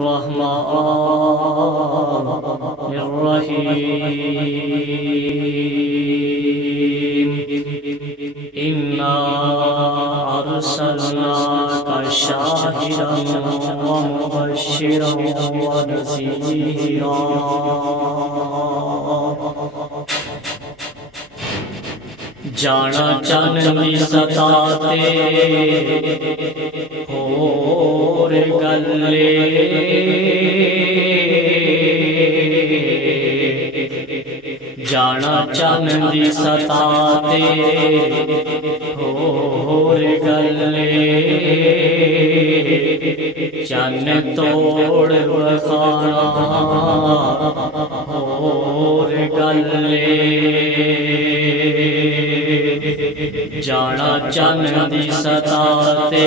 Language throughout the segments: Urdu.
الرحمن الرحيم إنا أرسلناك شاهدا ومبشرا ونذيرا جانا چاندنی ستا تے ہور گلے جانا چاندنی ستا تے ہور گلے چن توڑ وکھانا ہور گلے جانا چاندنی ستا تے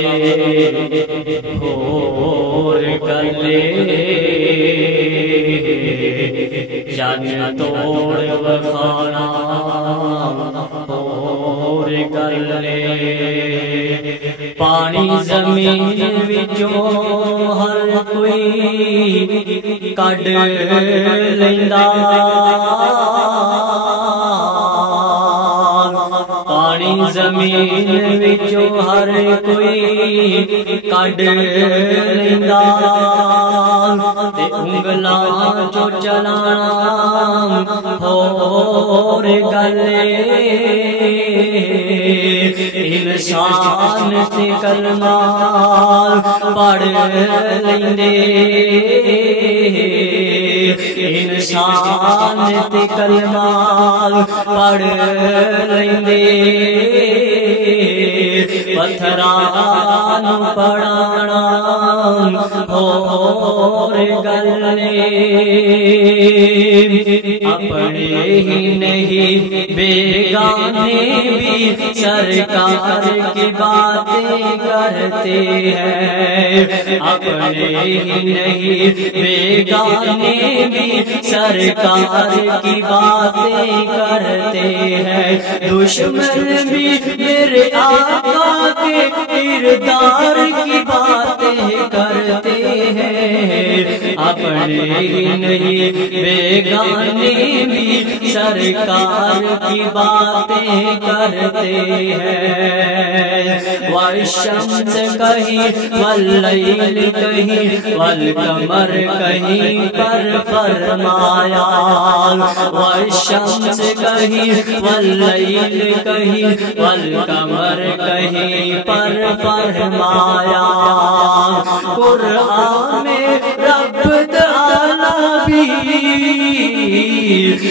ہور گلے چن توڑ وکھانا ہور گلے پانی زمین وچوں ہر کوئی کڈ لیندا پانی زمین وچوں ہر کوئی کڈ لیندا تے انگلاں چوں چلانا ہور گلے انسان تے کلمہ پڑھ لیندے انسان تے کلمہ پڑھ لیندے پتھراں نوں پڑھانا ہور گلے اپنے ہی نہیں بیگانے بھی سرکار کی باتیں کرتے ہیں اپنے ہی نہیں بیگانے بھی سرکار کی باتیں کرتے ہیں دشمن بھی میرے آقا کے کردار کی باتیں کرتے ہیں اپنے ہی نہیں بیگانے بھی سرکار کی باتیں کرتے ہیں والشمس کہیں واللیل کہیں والقمر کہیں پر فرمایا والشمس کہیں واللیل کہیں والقمر کہیں پر فرمایا قرآن میں رب تعالی بھی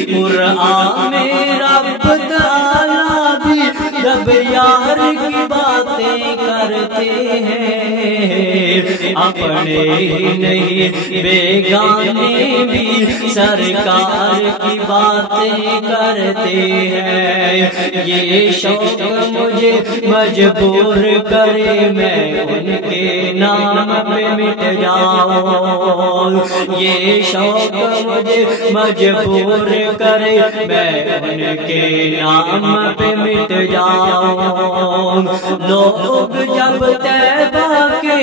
قرآن میں رب تعالی بھی رب یار کی باتیں کرتے ہیں اپنے ہی نہیں بیگانے بھی سرکار کی باتیں کرتے ہیں یہ شوق مجھے مجبور کرے میں ان کے نام پہ مٹ جاؤں یہ شوق مجھے مجبور کرے میں ان کے نام پہ مٹ جاؤں لوگ جب طیبہ کے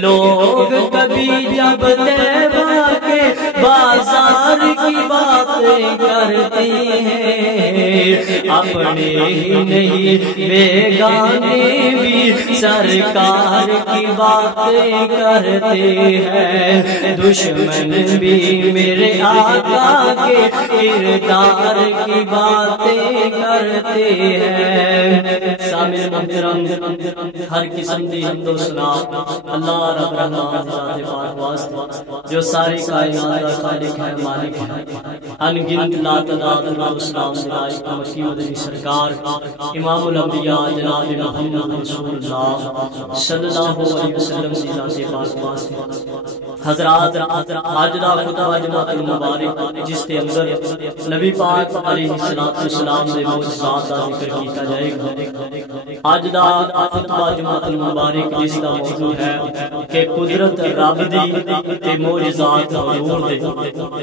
لوگ کبھی جب طیبہ کے بازار کی باتیں کرتے ہیں اپنے ہی نہیں بیگانے بھی سرکار کی باتیں کرتے ہیں دشمن بھی میرے آقا کے کردار کی باتیں کرتے ہیں سامع محترم ہر قسم دی حمد و ثنا اللہ رب العالمین ذات پاک واسطے جو ساری کائنات کا خالق ہے مالک ہے ان گنت لا تعداد السلام علیکم مکی مدنی سرکار امام الانبیاء جناب محمد رسول اللہ صلی اللہ علیہ وسلم دی ذات پاک واسطے حضرات آج دا خطبہ جماعت المبارک جس کے اندر نبی پاک علیہ السلام دے معجزات کا ذکر کیتا جائے گا آج دا خطبہ جماعت المبارک جس کا موضوع ہے کہ قدرت رب دی تے معجزات حضور دے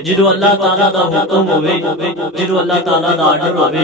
جدو اللہ تعالی دا ਹੁਕਮ ਹੋਵੇ, ਜਦੋਂ ਅੱਲਾਹ ਤਾਲਾ ਦਾ ਆਰਡਰ ਹੋਵੇ,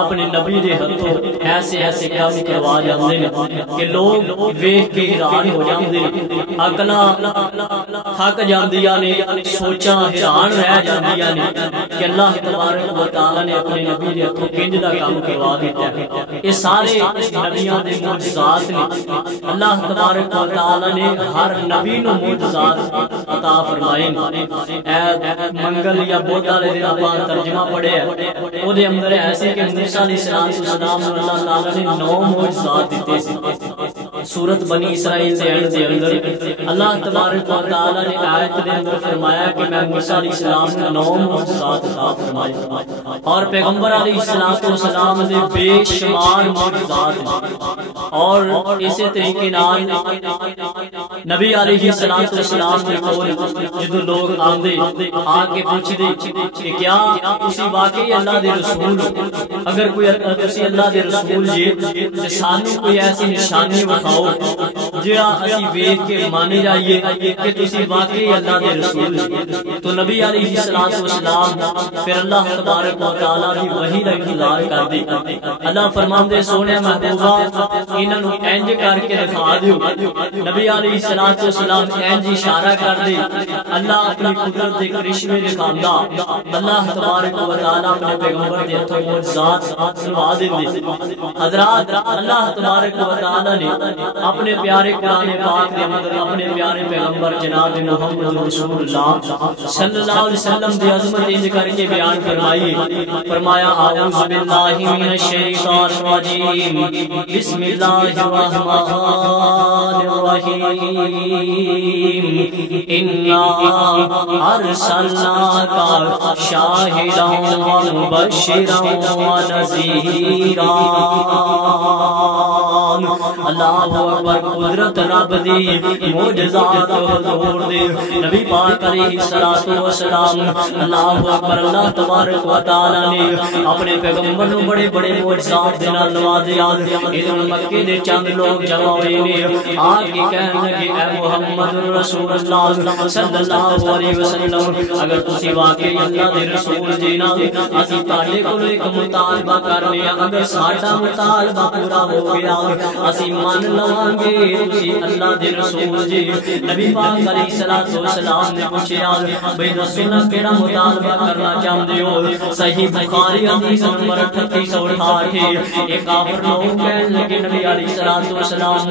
ਆਪਣੇ ਨਬੀ ਦੇ ਹੱਥੋਂ ਐਸੇ ਐਸੇ ਕੰਮ ਕਰਵਾ ਜਾਂਦੇ ਨੇ ਕਿ ਲੋਕ ਵੇਖ ਕੇ ਹੈਰਾਨ ਹੋ ਜਾਂਦੇ ਨੇ, ਅਕਲਾਂ ਥੱਕ ਜਾਂਦੀਆਂ ਨੇ, ਸੋਚਾਂ ਹੈਰਾਨ ਰਹਿ ਜਾਂਦੀਆਂ ਨੇ کہ اللہ تبارک و تعالی نے اپنے نبی دے ہتھوں کنج دا کام کروا دیتا ہے۔ یہ سارے نبیاں دے معجزات نے، اللہ تبارک و تعالی نے ہر نبی نو معجزات عطا فرمائے۔ اے منگل یا بدھ والے دن اپاں ترجمہ پڑھے ہے، او دے اندر ایسے کہ موسیٰ علیہ السلام نو اللہ تعالی نے 9 معجزات دیتے سی۔ سورت بنی اسرائیل دے اینڈ دے اندر اللہ تبارک و تعالی نے آیت دے اندر فرمایا کہ میں موسیٰ علیہ السلام نے 9 معجزات عطا فرمائے، اور پیغمبر علیہ السلام نے بے شمار معجزات، اور اسی طریقے نال نبی علیہ السلام نے کول جدوں لوگ آندے آ کے پوچھدے کہ کیا تسی واقعی اللہ دے رسول ہو؟ اگر کوئی تسی اللہ دے رسول جے تے سانوں کوئی ایسی نشانی بتاؤ جہاں اسی ویکھ کے مانے جائیے کہ تسی واقعی اللہ دے رسول ہو۔ تو نبی علیہ السلام پھر اللہ تبارک و تعالی دی وحی دا انتظار کر دی۔ اللہ فرماندے سونے محبوبہ انہاں نوں انج کر کے دکھا دیو، نبی علیہ السلام انج اشارہ کر دے، اللہ اپنی قدرت دے کرشمے دکھاندا، اللہ تبارک و تعالی اپنے پیغمبر دے ہتھوں معجزات سنوا دیندے۔ حضرات اللہ تبارک و تعالی نے اپنے پیارے قرآن پاک دے اندر اپنے پیارے پیغمبر جناب محمد رسول اللہ صلی اللہ علیہ وسلم دی عظمت انج کر کے بیان فرمائی، فرمایا اعوذ باللہ من الشیطان الرجیم بسم اللہ الرحمن الرحیم انا ارسلناک شاہدا ومبشرا ونذیرا۔ اللہ اکبر، قدرت رب دی، معجزات حضور دے، نبی پاک علیہ السلام، اللہ اکبر، اللہ تبارک و تعالی نے اپنے پیغمبر نو بڑے بڑے معجزات دے نال نوازیا۔ ادھر مکے دے چند لوگ جمع ہوئے نے، آ کے کہن لگے اے محمد رسول اللہ صلی اللہ علیہ وسلم، اگر تسی واقعی اللہ دے رسول جی نا، اسی تہاڈے کول ایک مطالبہ کرنے، اگر ساڈا مطالبہ پورا ہو گیا اسی مان لواں گے تسی اللہ دے رسول جی۔ نبی پاک علیہ السلام نے پوچھا بھئی دسو نا کیڑا مطالبہ کرنا چاہندے ہو؟ صحیح بخاری حدیث نمبر 3868 ایک کافر لوگ کہن لگے نبی علیہ السلام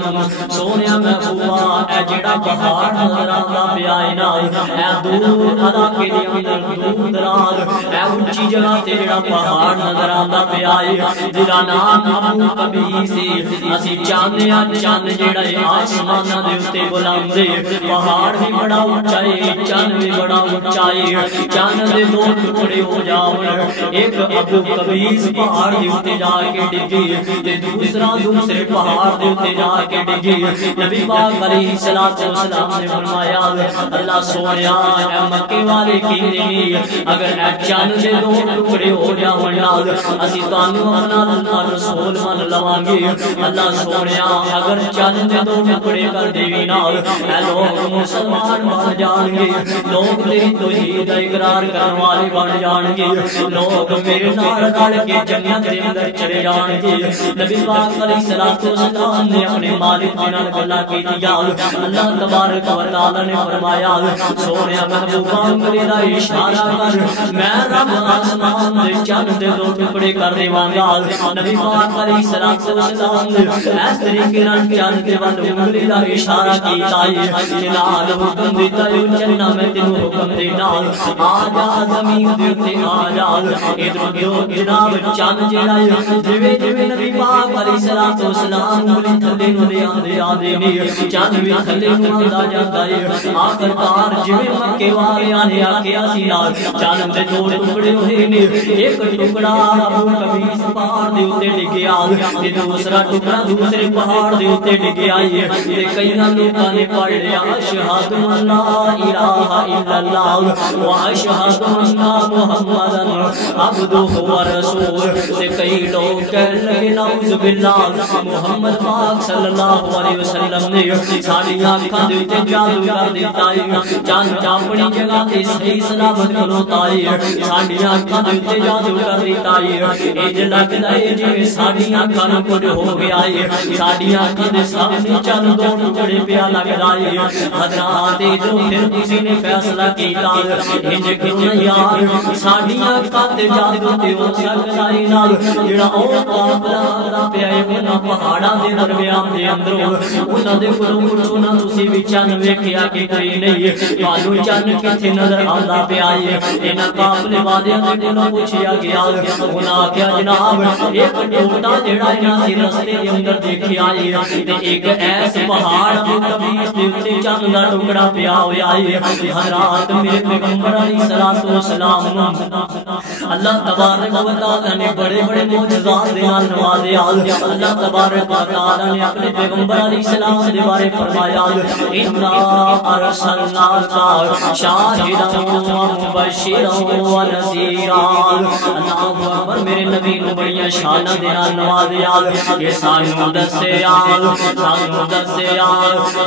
سونیا محبوبہ اے جڑا پہاڑ نظر آندا پیا اے نا، اے دور علاقے دے اندر دور دراز اے اونچی جگہ تے جڑا پہاڑ نظر آندا پیا اے جدا نام ابو قبیس، اسی چاندے آ چاند جڑا ہے آسماناں دے اوتے بلندے، پہاڑ بھی بڑا اونچا ہے، چاند بھی بڑا اونچا ہے، چاند دے 2 ٹکڑے ہو جاون، ایک ابو قبیس پہاڑ دے اوتے جا کے ڈگی تے دوسرے پہاڑ دے اوتے جا کے ڈگی۔ نبی پاک علیہ السلام نے فرمایا اللہ سونیا اے مکے والے کیندے اگر اے چاند دے 2 ٹکڑے ہو جاون نال اسی تانوں اپنا رسول من لواں گے۔ اللہ سونیا اگر چاند دے 2 ٹکڑے کر دیوی نال اے لوگ مسلمان بن جان گے، لوگ تیری توحید دا اقرار کرن والے بن جان گے، لوگ میرے نال رل کے جنت دے اندر چلے جان گے۔ نبی پاک علیہ السلام نے اپنے مالک دے نال گلاں کیتیاں، اللہ تبارک و تعالی نے فرمایا سونیا محبوبہ انگلی دا اشارہ کر، میں رب آسمان دے چاند دے 2 ٹکڑے کر دیواں گا۔ نبی پاک علیہ السلام نے اس طریقے نال چاند دے ول انگلی دا اشارہ کیتا ہے، نال حکم دیتا ہے چلنا میں تینوں حکم دینا، آ جا زمین دے تے آ جا۔ ادھر دیو جناب چاند جڑا ہے جویں جویں نبی پاک علیہ السلام انگلی تھلے نو لے آندے نے، چاند وی تھلے نو آندا جاندا ہے۔ آخر کار جویں مکے والیاں نے آکھیا سی نال چاند دے 2 ٹکڑے ہوئے نے، ایک ٹکڑا ابو قبیس پہاڑ دے اوتے ڈگیا تے دوسرا ٹکڑا دوسرے پہاڑ دے اوتے ڈگیا ہے تے کئیاں لوکاں نے پڑھ لیا اشہد ان لا الہ الا اللہ و اشہد ان محمدن عبدہ و رسول تے کئی لوگ کہنے لگے نعوذ باللہ محمد پاک صلی اللہ علیہ وسلم نے ساڑی آنکھاں دے اوتے جادو کر دیتا ہے جان اپنی جگہ تے صحیح سلامت کھلوتا ہے ساڑی آنکھاں دے اوتے جادو کر دیتا ہے اج لگدا ہے جے ساڑی آنکھاں نوں کچھ ہو گیا ہے ساڑی آنکھاں دے سامنے چند دو ٹکڑے پیا لگدا ہے حضرات ادھر پھر کسی نے فیصلہ کیتا انج کیوں یار ساڑی آنکھاں تے جادو تے ہو سکدا ہے نال جڑا او قافلہ پیا ہے انہاں پہاڑاں دے درمیان دے اندروں انہاں دے کولوں پوچھو نا تسی بھی چن ویکھیا کہ کوئی نہیں تانوں چن کتھے نظر آندا پیا ہے انہاں قافلے والیاں دے کولوں پوچھیا گیا انہاں آکھیا جناب ایک ٹوٹا جڑا انہاں سی رستے دے اندر دیکھیا ہے تے ایک ایس پہاڑ دے کبیس دے اوتے چن دا ٹکڑا پیا ہویا ہے حضرات میرے پیغمبر علیہ الصلوۃ والسلام اللہ تبارک و تعالی نے بڑے بڑے معجزات دے نال نوازیا اللہ تبارک و تعالی نے اپنے پیغمبر علیہ السلام دے بارے فرمایا انا ارسلناک شاہدا و مبشرا و نذیرا اللہ اکبر میرے نبی نو بڑی شاناں دے نال نوازیا کہ سانو دسیا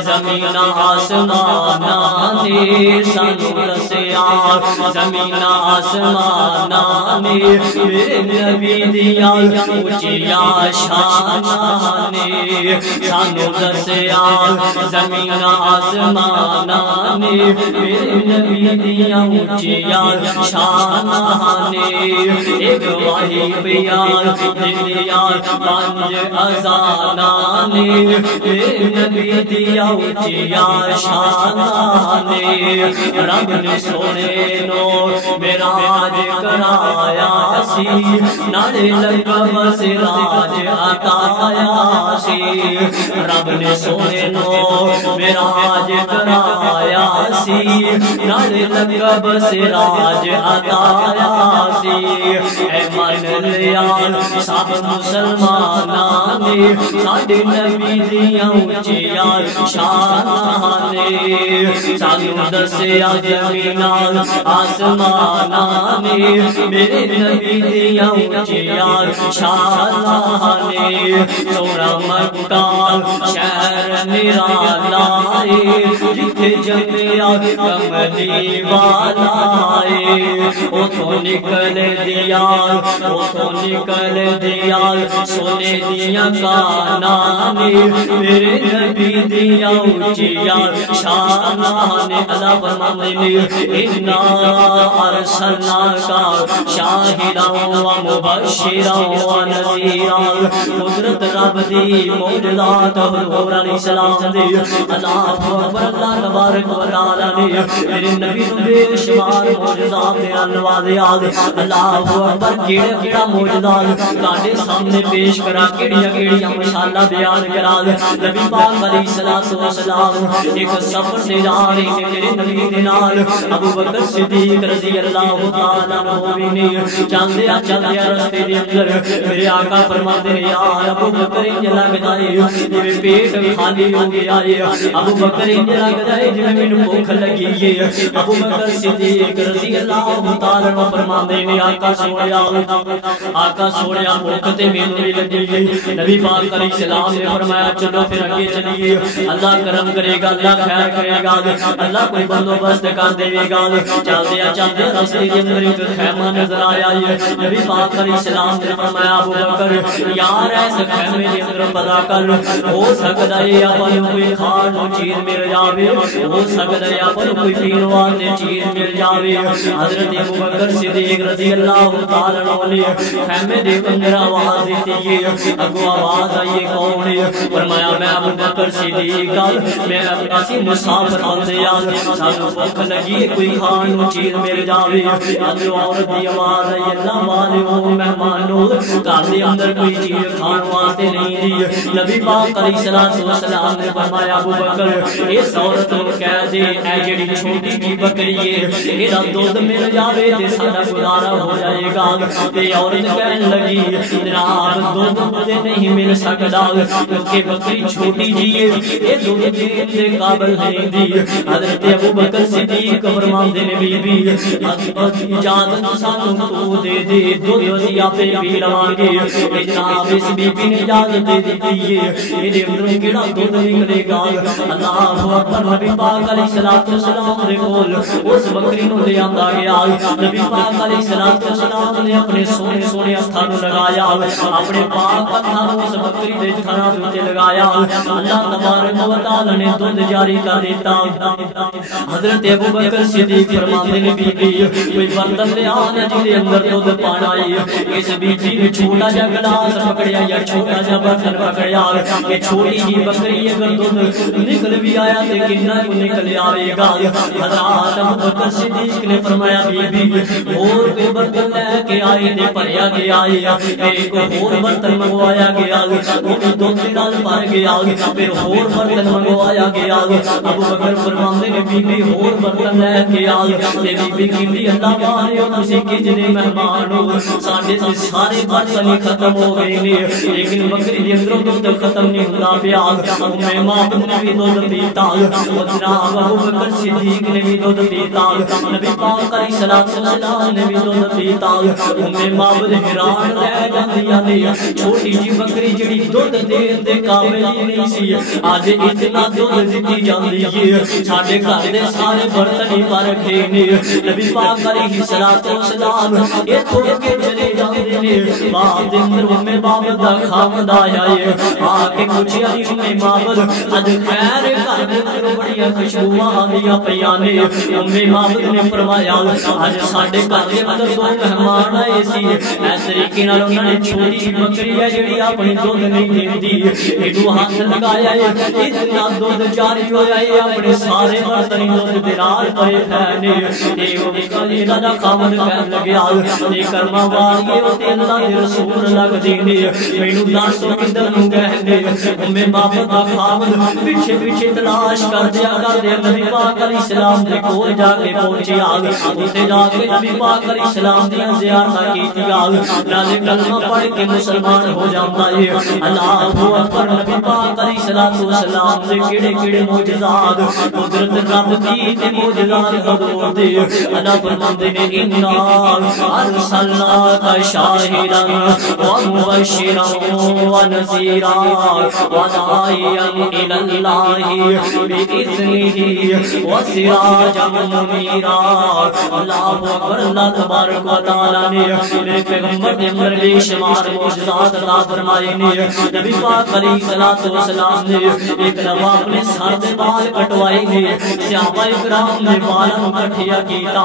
زمین آسمان نے سانو دسیا زمین آسمان نے میرے نبی دیا اونچیاں شاناں نے سانو دسیا زمین آسمان نے میرے نبی دیا اونچیاں شاناں نے ایک واہی بیان دیا پنج اذاناں نے میرے نبی دیا اونچیاں شاناں نے رب نے سونے نو معراج کرایا سی نالے لقب سراج عطایا سی رب نے سونے نو معراج کرایا سی نالے لقب سراج عطایا سی اے مان لیا سب مسلماناں نے ساڈے نبی دیاں اونچیاں شاناں نے سانو دسیا زمین آسماناں نے میرے نبی دیاں اونچیاں شاناں نے سونا مکہ شہر نرالا ہے جتھے جمیا کملی والا ہے اتھوں نکل دیا سونے دیاں کاناں نے میرے نبی دیاں اونچیاں شاناں نے اللہ فرماندے نے انا ارسلناک شاہدا و مبشرا و نذیرا قدرت رب دی معجزات حضور علیہ السلام دی اللہ اکبر اللہ تبارک و تعالی نے میرے نبی نو بے شمار معجزات دے نال نوازیا اللہ اکبر کیڑا معجزات تہاڈے سامنے پیش کرا کیڑیاں مشالہ بیان کرا نبی پاک علیہ الصلوۃ والسلام ایک سفر سے جا رہے تھے میرے نبی دے نال ابو بکر صدیق رضی اللہ تعالی عنہ بھی نہیں چلدے رستے دے اندر میرے آقا فرماتے ہیں یار ابو بکر انج لگدا ہے جویں پیٹ خالی ہو گیا ہے ابو بکر انج لگدا ہے جویں مینوں بھوک لگی ہے ابو بکر صدیق رضی اللہ تعالی عنہ فرماتے ہیں آقا سوڑیا بھوک تے مینوں بھی لگی ہے نبی پاک علیہ السلام نے فرمایا چلو پھر آگے چلیے اللہ کرم کرے گا اللہ خیر کرے گا اللہ کوئی بندوبست کر دے گا چلدے راستے دے اندر ایک خیمہ نظر آیا ہے نبی پاک علیہ السلام نے فرمایا ابو بکر یار اس خیمے دے اندر پتہ کر ہو سکدا ہے اپن کوئی کھان نو چیز مل جاوے ہو سکدا ہے اپن کوئی پین واسطے چیز مل جاوے حضرت ابو بکر صدیق رضی اللہ تعالی عنہ نے خیمے دے اندر آواز دی ہے اگو آواز آئی کون ہے فرمایا میں ابو بکر صدیق میں اسی مسافر بندے آ سانو بھوک لگی کوئی کھان نو چیز مل جاوے اندر عورت دی آواز آئی اللہ والے او مہمانو گھر دے اندر کوئی چیز کھان واسطے نہیں دی نبی پاک علیہ الصلوۃ والسلام نے فرمایا ابو بکر اس عورت کو کہہ دے ہے جڑی چھوٹی جی بکری ہے ایدا دودھ مل جاوے تے ساڈا گزارا ہو جائے گا تے عورت کہن لگی جناب دودھ تے نہیں مل سکدا کیونکہ بکری چھوٹی جی ہے اے دودھ دین دے قابل نہیں دی حضرت ابو بکر صدیق فرماندے نے بی بی اجازت سانو تو دے دے دودھ اسی آپے پی لواں گے جناب اس بی بی نے اجازت دے دی ہے میرے اندروں کیڑا دودھ نکلے گا اللہ اکبر نبی پاک علیہ الصلوۃ والسلام دے کول اس بکری نو لے آندا گیا نبی پاک علیہ الصلوۃ والسلام نے اپنے سونے سونے ہتھاں نو لگایا اپنے پاک ہتھاں نو اس بکری دے تھنا تے لگایا اللہ تبارک و تعالی نے دودھ جاری کر دیتا حضرت ابو بکر صدیق فرماندے نے بی بی کوئی برتن لے آنا جس دے اندر دودھ پانا ہے اس بی بی نے چھوٹا جا گلاس پکڑیا یا چھوٹا جا برتن پکڑیا کہ چھوٹی جی بکری اگر دودھ نکل بھی آیا تے کتنا نکل آئے گا حضرت ابو بکر صدیق نے فرمایا بی بی اور کوئی برتن لے کے آئے نے بھریا گیا ایک اور برتن منگوایا گیا وہ بھی دودھ نال بھر گیا پھر اور برتن منگوایا گیا ابو بکر فرماندے نے بی بی اور برتن لے کے آ تے بی بی کہندی اللہ مارے او تسی کجنے مہمان ہو ساڈے تے سارے برتن ختم ہو گئے نے لیکن بکری دے اندروں دودھ ختم نہیں ہوندا پیا میں ماں نے بھی دودھ پیتا جناب ابو بکر صدیق نے بھی دودھ پیتا نبی پاک علیہ الصلوۃ والسلام نے بھی دودھ پیتا ماں حیران رہ جاندیاں نے چھوٹی جی بکری جڑی دودھ دین دے قابل ہی نہیں سی اج اتنا دودھ دتی جاندی ہے ساڈے گھر دے سارے برتن ہی بھر رکھے نے نبی پاک علیہ الصلوۃ والسلام ایتھوں کے چلے جاندے نے بعد دے اندر میں باب دا خاوند آیا ہے آ کے پوچھیا جی مابد اج خیر گھر دے اندر بڑی خوشبو آندیاں پیاں نے مابد نے فرمایا اج ساڈے گھر دے اندر دو مہمان آئے سی اس طریقے نال انہاں نے چھوٹی جی بکری ہے جڑی اپنی دودھ نہیں دیندی اینو ہاتھ لگایا ہے اتنا دودھ جاری ہویا ہے اپنے سارے برتن دودھ دے نال پئے نے اے او کلی دا خاوند کہن لگیا اے کرما والیے او تے اللہ دے رسول لگ دی نے مینوں دس کدھر نوں گئے نے میں باپ دا خاوند پیچھے پیچھے تلاش کر دیا نبی پاک علیہ السلام دے کول جا کے پہنچیا اوتے جا کے نبی پاک علیہ السلام دی زیارت کیتیا نالے کلمہ پڑھ کے مسلمان ہو جاندا ہے اللہ اکبر نبی پاک علیہ الصلوۃ والسلام دے کیڑے کیڑے معجزات قدرت رب دی تے معجزات حضور دے اللہ فرماندے نے انا ارسلنا شاہدا و مبشرا و نذیرا و داعیا الی اللہ باذنہ و سراجا منیرا اللہ اکبر اللہ تبارک و تعالی نے میرے پیغمبر دے اندر بے شمار معجزات عطا فرمائے نے نبی پاک علیہ الصلوۃ والسلام نے ایک دفعہ اپنے سر دے بال کٹوائے نے صحابہ کرام نے بالاں کٹھیا کیتا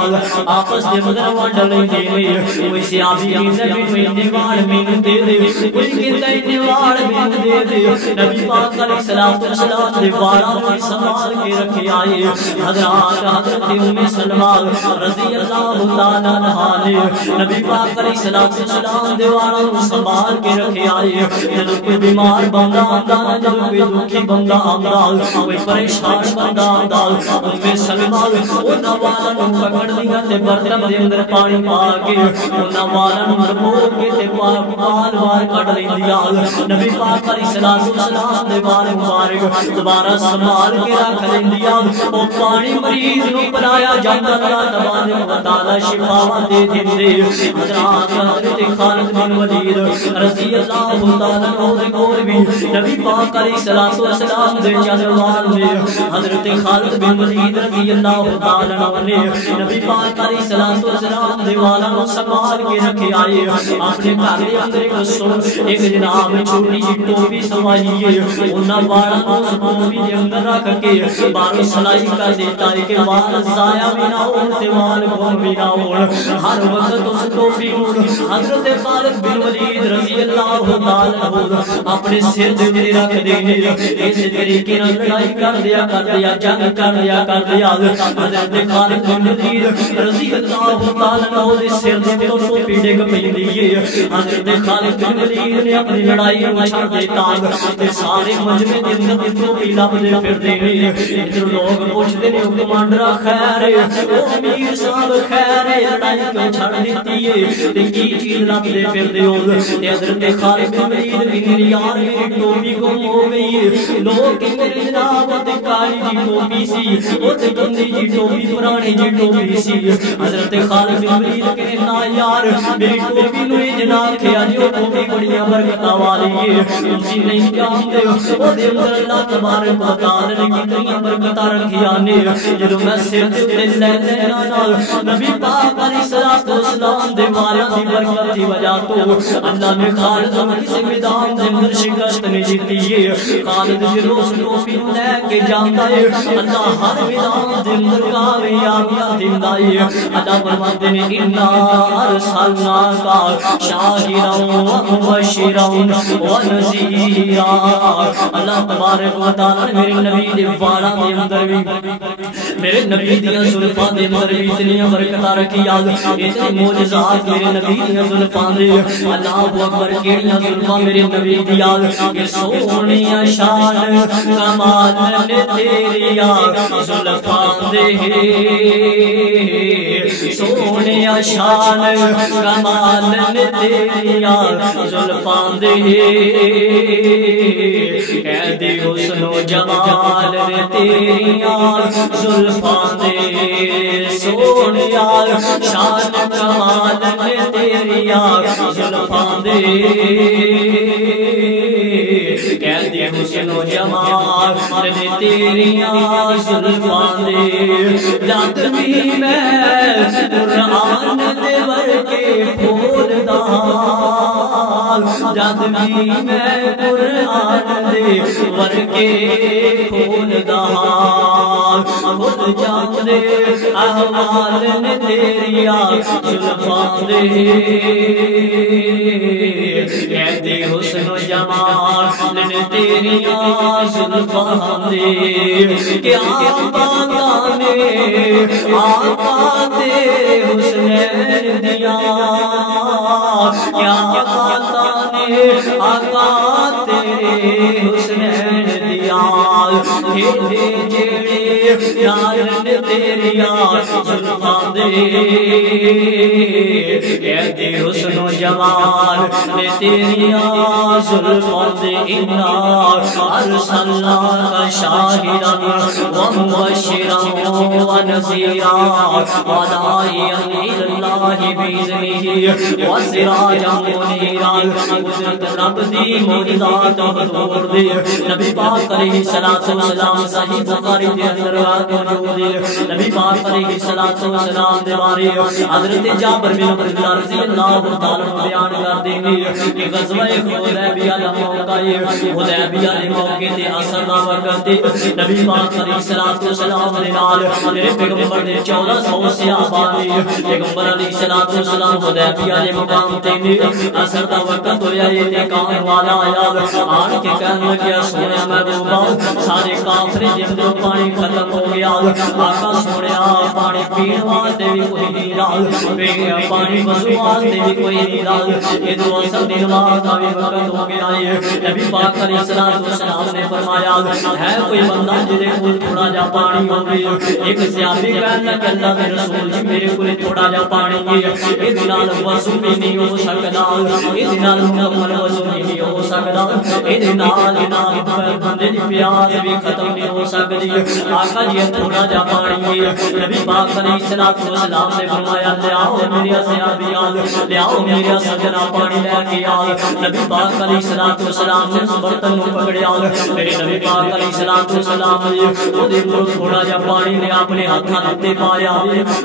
آپس دے مگر ونڈ لیندے نے کوئی صحابی نبی میں نیوال مین دے دے کوئی کہندا نیوال مین دے دے نبی پاک علیہ الصلوۃ والسلام دے بالاں کو سنبھال کے رکھے آئے حضرت ام سلمہ رضی اللہ تعالی عنہا نے نبی پاک علیہ الصلوۃ والسلام دے بالاں کو سنبھال کے رکھے آئے جب کوئی بیمار بندہ آندا جب کوئی دکھی بندہ آندا کوئی پریشان بندہ آندا ام سلمہ انہاں والاں نوں پکڑ لیا تے برتن دے اندر پانی پا کے انہاں والاں نوں مرمو کے تے بال بال کڈ لیندیا نبی پاک علیہ الصلوۃ والسلام دے بال مبارک دوبارہ سنبھال کے رکھ لیندیا او پانی مریض نوں پلایا جاندا اللہ تبارک و تعالی شفاواں دے دیندے حضرت خالد بن ولید رضی اللہ تعالی عنہ دے کول بھی نبی پاک علیہ الصلوۃ والسلام دے جنوال نے حضرت خالد بن ولید رضی اللہ تعالی عنہ نے نبی پاک علیہ الصلوۃ والسلام دے والاں نوں سنبھال کے رکھے آئے اپنے گھر دے اندر ایک جناب چھوٹی جی ٹوپی سوائی ہے انہاں والاں نوں ٹوپی دے اندر رکھ کے باہر سلائی کر دیتا ہے کہ وال ضائع بھی نہ ہون تے وال گم بھی نہ ہون ہر وقت اس ٹوپی نوں حضرت خالد بن ولید رضی اللہ تعالی عنہ اپنے سر دے تے رکھ دینے اس طریقے نال لڑائی کر دیا جنگ کر دیا حضرت خالد بن ولید رضی اللہ تعالی عنہ دے سر دے تو ٹوپی ڈگ پیندی ہے حضرت خالد بن ولید نے اپنی لڑائی نوں چھڑ دیتا تے سارے مجمع دے اندر ٹوپی لبدے پھردے نے ادھر لوگ پوچھتے ہیں کمانڈر خیر او امیر صاحب خیر لڑائی کیوں چھڑ دیتی ہے تے کی چیز لبدے پھردے ہو تے حضرت خالد بن ولید بھی یار میری ٹوپی گم ہو گئی ہے لوگ میرے جناب تے کالی جی ٹوپی سی او تے گندی جی ٹوپی پرانی جی ٹوپی سی حضرت خالد بن ولید کہے نا یار میری ٹوپی نو جناب کھیا جو ٹوپی بڑی برکتاں والی ہے تسی نہیں جانتے او دے اندر اللہ تبارک و تعالی نے کتنی برکتاں رکھیاں نے جدوں میں سر تے لے لینا نال نبی پاک علیہ الصلوۃ والسلام دے والاں دی برکت دی وجہ تو اللہ نے خالد کو کسی میدان دے اندر شکست نہیں دیتی ہے خالد جدوں اس ٹوپی نو لے کے جاندا ہے اللہ ہر میدان دے اندر کامیابیاں دیندا ہے اللہ فرماتے نے انا ارسلنا کا شاہرا و مبشرا و نذیرا اللہ تبارک و تعالی میرے نبی دے والاں دے اندر بھی میرے نبی دیاں زلفاں دے اندر بھی اتنی برکتاں رکھی اتنے معجزات میرے نبی دیاں زلفاں دے اللہ اکبر کیڑیاں زلفاں میرے نبی دیاں کہ سونیاں شان کمال نے تیریاں زلفاں دے سونیاں شان کمال نے تیریاں زلفاں دے قیدی حسن و جمال نے تیریاں زلفاں دے سونیاں شان کمال نے تیریاں زلفاں دے قیدی حسن و جمال نے تیریاں زلفاں دے جد بھی میں قرآن دے ورگے پھول دال جد بھی میں قرآن دے ورگے پھول دال خود جاندے احوال نے تیریاں زلفاں دے قیدی حسن و جمال نے تیریاں زلفاں دے کیا باتاں نے آقا تیرے حسنین دیاں کیا باتاں نے آقا تیرے حسنین دیاں جڑے جڑے یار نے تیریاں زلفاں دے قیدی حسن و جمال نے تیریاں زلفاں دے انا ارسلنا کا شاہدا و مبشرا و نذیرا وداعیا الی اللہ باذنہ و سراجا منیرا قدرت رب دی معجزات حضور دے نبی پاک علیہ الصلوۃ والسلام صحیح بخاری دے اندر موجود ہے نبی پاک علیہ الصلوۃ والسلام دے بارے حضرت جابر بن عبداللہ رضی اللہ تعالی عنہ بیان کرتے ہیں کہ غزوہ حدیبیہ دا موقع ہے حدیبیہ دے موقع تے اثر دا وقت نبی پاک علیہ الصلوۃ والسلام دے نال میرے پیغمبر دے 1400 صحابہ نے پیغمبر علیہ الصلوۃ والسلام حدیبیہ دے مقام تے اثر دا وقت ہویا ہے تے کان والا آیا آن کے کہنے لگا سونا محبوبا سارے کافر دے اندر پانی ختم ہو گیا آقا سونیا پانی پین واسطے بھی کوئی نہیں رہا پانی وضو واسطے بھی کوئی نہیں رہا یہ دو اثر دن بعد بھی وقت ہو گیا ہے نبی پاک علیہ الصلوۃ والسلام نے فرمایا ہے کوئی بندہ جدے کول تھوڑا جا پانی ہوگی ایک صحابی کہنے کہ اللہ کے رسول جی میرے کول تھوڑا جا پانی ہے اس نال وضو بھی نہیں ہو سکتا اس نال مکمل وضو نہیں ہو سکتا اس نال جناب بندے دی پیاس بھی ختم نہیں ہو سکتی آقا جی تھوڑا جا پانی ہے نبی پاک علیہ الصلوۃ والسلام نے فرمایا لے آؤ میرے صحابیان لے آؤ میرے سجنا پانی لے کے آؤ نبی پاک علیہ الصلوۃ والسلام نے اس برتن کو پکڑیا میرے نبی پاک علیہ الصلوۃ والسلام نے وہ دے تھوڑا جا پانی نے اپنے ہاتھاں تے پایا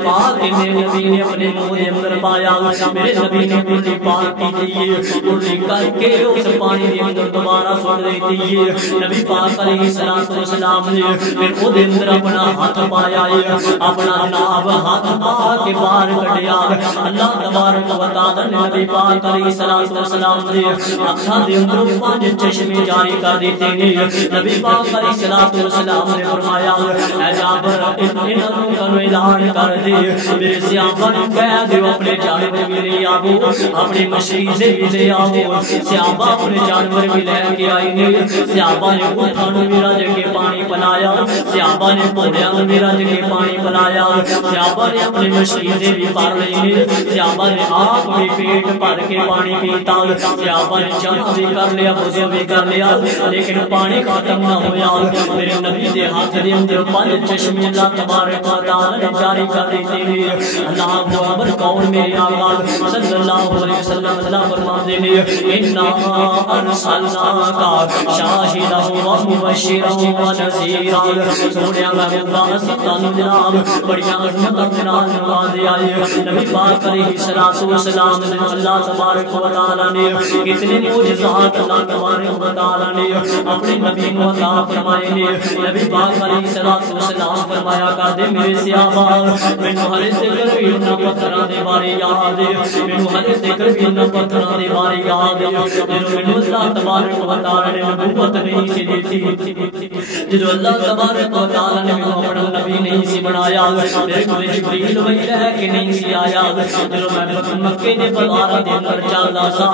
پاک نے نبی نے اپنے منہ دے اندر پایا میرے نبی نے کلی پاک کی ہے کلی کر کے اس پانی دے اندر دوبارہ چھوڑ دیتی ہے نبی پاک علیہ الصلوۃ والسلام نے پھر وہ دے اندر اپنا ہاتھ پایا ہے اپنا جناب ہاتھ پا کے باہر کڈیا اللہ تبارک و تعالی نے نبی پاک علیہ الصلوۃ والسلام نے اکھاں دے اندر پانچ چشمے جاری کر دیتے ہیں نبی پاک علیہ الصلوۃ والسلام نے فرمایا اے جابر انہاں کو اعلان کر دے میرے صحابہ نے کہہ دیو اپنے جانور بھی لے آو اپنی مشری سے بھی لے آو صحابہ اپنے جانور بھی لے کے آئے نے صحابہ نے اٹھا میرا جگہ پانی پلایا صحابہ نے گھوڑیاں نوں بھی رج کے پانی پلایا صحابہ نے اپنے مشکیزیں بھی بھر لئی صحابہ نے آپ بھی پیٹ بھر کے پانی پیتا صحابہ نے جمع بھی کر لیا وضو بھی کر لیا لیکن پانی ختم نہ ہویا میرے نبی دے ہاتھ دے اندر پانچ چشمے اللہ تبارک و تعالی نے جاری کر دیتے ہیں اللہ اکبر کون میرے آقا صلی اللہ علیہ وسلم اللہ فرماتے ہیں انا ارسلناک شاہدا و مبشرا و نذیرا سونیا میں باس تانوں جناب بڑیاں عظمت نال نوازے آئے نبی پاک علیہ الصلوۃ والسلام نے اللہ تبارک و تعالی نے اتنے معجزات اللہ تبارک و تعالی نے اپنے نبی کو عطا فرمائے نے نبی پاک علیہ الصلوۃ والسلام فرمایا کرتے میرے صحابہ مینوں ہر ذکر بھی انہاں پتھراں دے بارے یاد ہے مینوں ہر ذکر بھی انہاں پتھراں دے بارے یاد ہے جدوں مینوں اللہ تبارک و تعالی نے نبوت نہیں سی دیتی جدوں اللہ تبارک و تعالی نے مینوں اپنا نبی نہیں سی بنایا میرے کول جبریل وہی رہ کے نہیں سی آیا جدوں میں مکے دے بازاراں دے اندر چلدا سا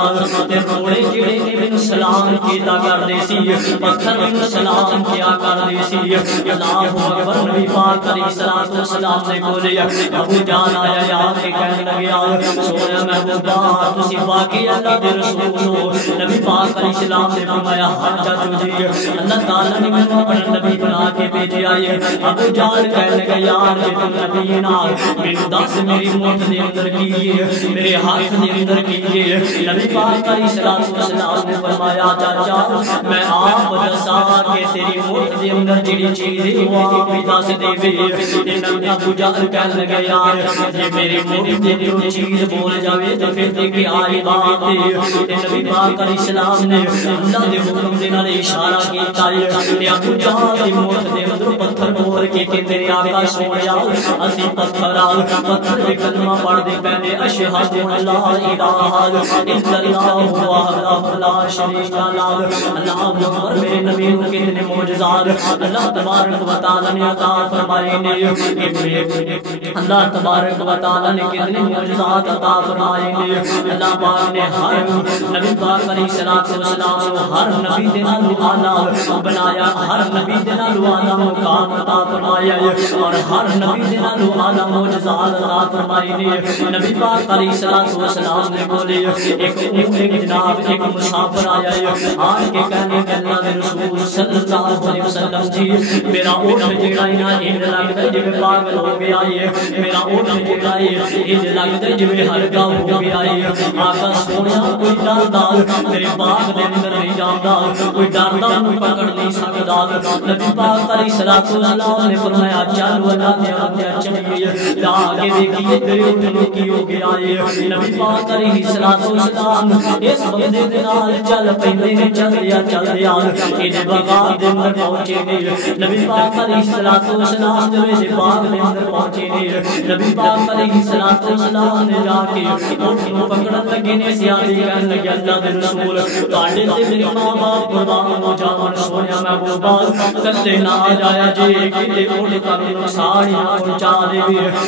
تے روڑے جڑے نے مینوں سلام کیتا کردے سی پتھر مینوں سلام کیا کردے سی اللہ اکبر نبی پاک علیہ الصلوۃ والسلام نے بولے ابو جان آیا یا کے کہنے لگا سونا محبوبہ تسی واقعی اللہ دے رسول ہو نبی پاک علیہ السلام نے فرمایا ہاں چاچو جی اللہ تعالی نے مینوں اپنا نبی بنا کے بھیجا ہے ابو جان کہنے لگا یار جے تم نبی نا مینوں دس میری موت دے اندر کی ہے میرے ہاتھ دے اندر کی ہے نبی پاک علیہ الصلوۃ والسلام نے فرمایا چاچا میں آپ دسا کہ تیری موت دے اندر جڑی چیز ہے وہ آپ ہی دس دے تے نبی ابو جہل کہنے لگا یار جے میری موت دے اندر چیز بول جاوے تے پھر تے کی آئی بات ہے تے نبی پاک علیہ السلام نے اللہ دے حکم دے نال اشارہ کیتا ہے تے ابو جہل دی موت دے اندر پتھر بول کے کہ تیرے آقا سونیا اسی پتھر دے کلمہ پڑھ دے پہنے اشہد ان لا الہ الا اللہ وحدہ لا شریک له اللہ اکبر میرے نبی کو کتنے معجزات اللہ تبارک و تعالی نے عطا فرمائے نے اللہ تبارک و تعالی نے کتنے معجزات عطا فرمائے نے اللہ پاک نے ہر نبی پاک علیہ الصلوۃ والسلام کو ہر نبی دے نال اعلی بنایا ہر نبی دے نال اعلی مقام عطا فرمایا اور ہر نبی دے نال اعلی معجزات عطا فرمائے نے نبی پاک علیہ الصلوۃ والسلام نے بولے ایک جناب ایک مسافر آیا ہے آن کے کہنے کہ اللہ دے رسول صلی اللہ علیہ وسلم جی میرا اونٹ جڑا ہے نا انج لگدا ہے جویں پاگل ہو گیا ہے میرا اونٹ جڑا ہے انج لگدا ہے جویں ہلکا ہو گیا ہے آقا سونیا کوئی ڈردا میرے باغ دے اندر نہیں جاندا کوئی ڈردا کوئی پکڑ نہیں سکدا نبی پاک علیہ الصلوۃ والسلام نے فرمایا چلو اللہ دے آگے چلیے لا کے دیکھیے تیرے اونٹ نوں کی ہو گیا ہے نبی پاک علیہ الصلوۃ والسلام اس بندے دے نال چل پیندے نے چلدیا کہ جب باغ دے اندر پہنچے نے نبی پاک علیہ الصلوۃ والسلام دے باغ دے اندر پہنچے نے نبی پاک علیہ الصلوۃ والسلام نے جا کے اونٹ نوں پکڑن لگے نے صحابی کہنے لگے اللہ دے رسول تواڈے تے میرے ماں باپ قربان ہو جاون سونیا محبوبہ کتے نہ آ جایا جے کتے اونٹ کا نقصان نہ پہنچا دے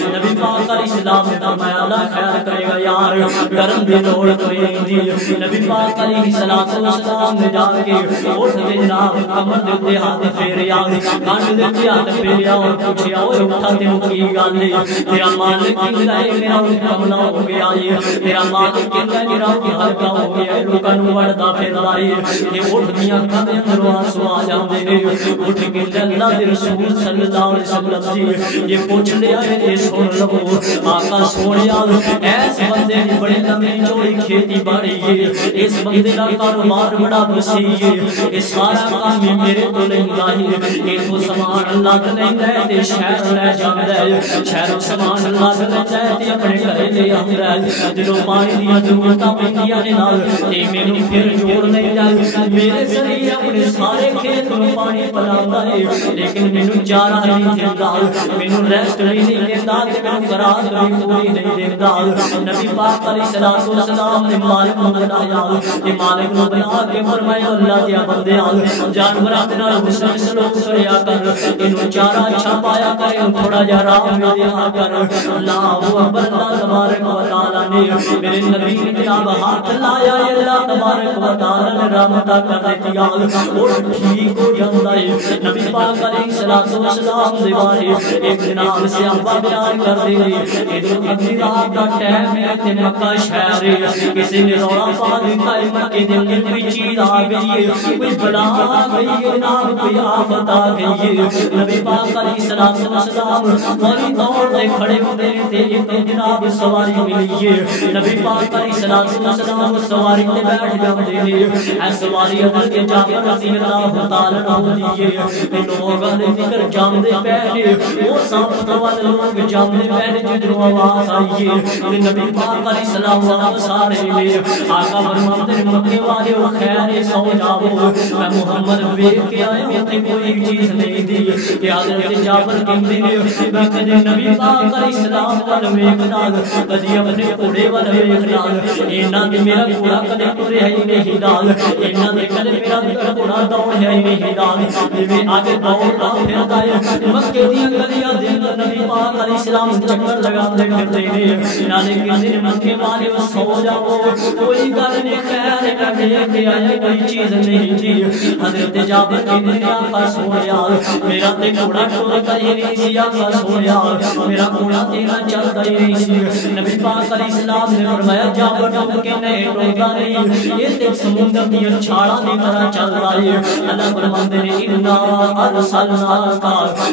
نبی پاک علیہ السلام نے فرمایا اللہ خیر کرے گا یار کرم دی لوڑ کوئی نہیں دی نبی پاک علیہ الصلوۃ والسلام نے جا کے اٹھ کے جناب کمر دے تے ہاتھ پھیریا کان دے تے ہاتھ پھیریا اور پوچھیا او اٹھا تے کی گل ہے تیرا مالک کہندا ہے میرا کملا ہو گیا ہے تیرا مالک کہندا ہے میرا ہلکا ہو گیا ہے لوکاں نوں وڑدا پھردا ہے تے اٹھ دیاں اکھاں دے اندر آنسو آ جاندے نے اٹھ کے اللہ دے رسول صلی اللہ علیہ وسلم جی یہ پوچھ لیا ہے یہ سن لو آقا سونیا ایس بندے دی بڑی لمبی چوڑی کھیتی باڑی ہے اس بندے دا کاروبار بڑا وسیع ہے یہ سارا کام میرے تو لیندا ہے یہ تو سامان اللہ تے لیندا ہے تے شہر لے جاندا ہے شہر سامان اللہ تے لیندا ہے تے اپنے گھر لے آندا ہے جدوں پانی دی ضرورتاں پیندیاں نے نال تے مینوں پھر جوڑ لیندا ہے میرے ذریعے اپنے سارے کھیت نوں پانی پلاوندا ہے لیکن مینوں چارہ نہیں دیندا مینوں ریسٹ نہیں دیندا تے مینوں فراغ بھی پوری نہیں دیندا نبی پاک علیہ الصلوۃ والسلام نے مالک نوں بنایا تے مالک نوں بنا کے فرمایا اللہ دے بندیاں جانوراں دے نال حسن سلوک کریا کر اینوں چارہ اچھا پایا کر تھوڑا جہا راہ میں دیا کر اللہ اکبر اللہ تبارک و تعالی نے میرے نبی نے جناب ہاتھ لایا اللہ تبارک و تعالی نے رحمت کر دیا اور ٹھیک ہو جاندا ہے نبی پاک علیہ الصلوۃ والسلام دے بارے ایک جناب صحابہ بیان کر دے ادھر اگلی رات دا ٹائم ہے تے مکہ شہر ہے کسی نے رولا پا دیتا ہے مکے دے اندر کوئی چیز آ گئی ہے کوئی بلا آ گئی ہے جناب کوئی آفت آ گئی ہے نبی پاک علیہ الصلوۃ والسلام فوری طور تے کھڑے ہوتے تے ایک جناب سواری ملی ہے نبی پاک علیہ الصلوۃ والسلام سواری تے بیٹھ جاندے ہیں اے سواری حضرت جابر رضی اللہ تعالی عنہ دی ہے لوگ دے ذکر جاندے پہلے وہ سب والے لوگ جاندے پہلے جدوں آواز آئی ہے تے نبی پاک علیہ السلام سارے نے آقا فرماتے مکے والے او خیر سو جاؤ میں محمد ویکھ کے آیا ہوں تے کوئی چیز نہیں دی کہ حضرت جابر کہندے نے میں کدی نبی پاک علیہ السلام ول ویکھدا کدی اپنے گھوڑے ول ویکھدا انہاں دے میرا گھوڑا کدی ٹریا ہی نہیں دال انہاں دے کدی میرا گھوڑا دوڑیا ہی نہیں دال جویں اج دوڑدا پھردا ہے مکے دی گلیاں دے نبی پاک علیہ السلام چکر لگاندے پھردے نے نالے کہندے نے مکے والے سو جاؤ کوئی گل نہیں خیر ہے کہ آیا کوئی چیز نہیں جی حضرت جابر کہندے نے آقا سونیا میرا تے گھوڑا ٹردا ہی نہیں سی آقا سونیا میرا گھوڑا تیرا چلدا ہی نہیں سی نبی پاک علیہ السلام نے فرمایا جابر ڈب کے نہیں ٹردا نہیں یہ تے سمندر دی چھاڑا دی طرح چل رہا ہے اللہ فرماندے نے انا ارسلناک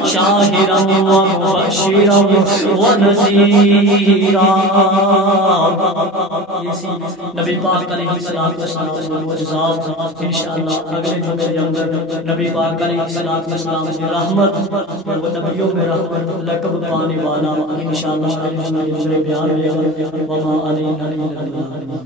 شاہرا و مبشرا و نذیرا نبی پاک علیہ السلام کے معجزات انشاءاللہ اگلے جمعے کے اندر نبی پاک علیہ السلام کی رحمت وہ نبیوں میں رحمت لقب پانے والا انشاءاللہ اگلے جمعے کے بیان میں وما علینا الا